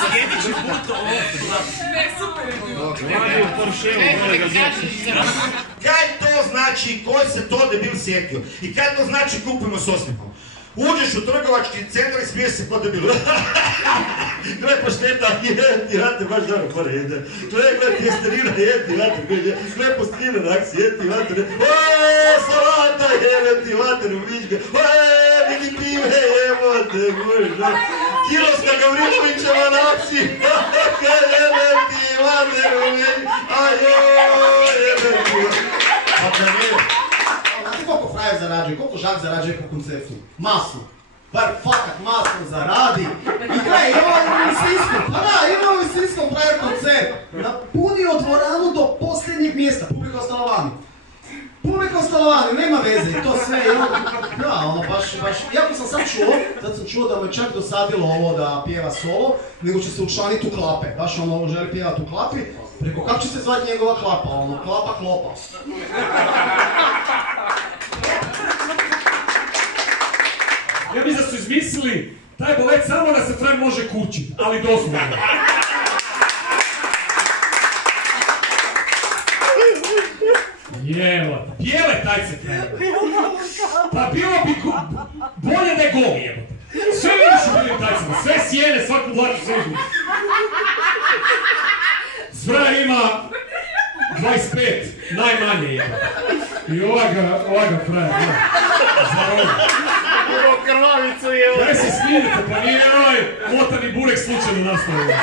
Sljedeći put ovo. Ne, super je bilo. Kaj to znači, koji se to debil sjetio? I kaj to znači kupimo s osmihom? Uđeš u trgovački centar i smiješ se ko debil. Gle pošteta, jeti, vate, baš dobro pore jede. Gle tjesterina, jeti, vate, gle postirina na akciji, jeti, vate, ooo, salata, jeti, vate, rubičke, ooo, vidi pive, jebote, gužno. Kiloska Gavrilovićeva na akciji, jebeti, vate, rubičke, ajoj, jebeti. Pa da nije. Znate koliko frajer zarađuje, koliko Žak zarađuje po koncertu? Masu. Bar fakat masno zaradi. I gledaj, imamo u Siskom, pa da, imamo u Siskom frajer koncert. Napunio dvoranu do posljednjeg mjesta, publika ostala vani. Publika ostala vani, nema veze, i to sve, da, ono baš, iako sam sad čuo da mu je čak dosadilo ovo da pjeva solo, nego će se učlaniti u klape, baš ono želi pjevati u klapi. Preko kako će se zvati njegova klapa, ono, klapa klopa. Ja mislim da su izmislili taj balet samo da se Fran može kući, ali doslovno. Jevo, bijele tajce Fran. Pa bilo bi bolje da je gol jebote. Sve vidiš u bijelim tajcama, sve sjene, svaku dlaču, sve vidiš. Zvra ima 25, najmanje jebote. I ova ga frajer, za rogu. Imao krvavicu je ovo. Daj se snimite, pa nije ovaj motani burek slučajno nastavio.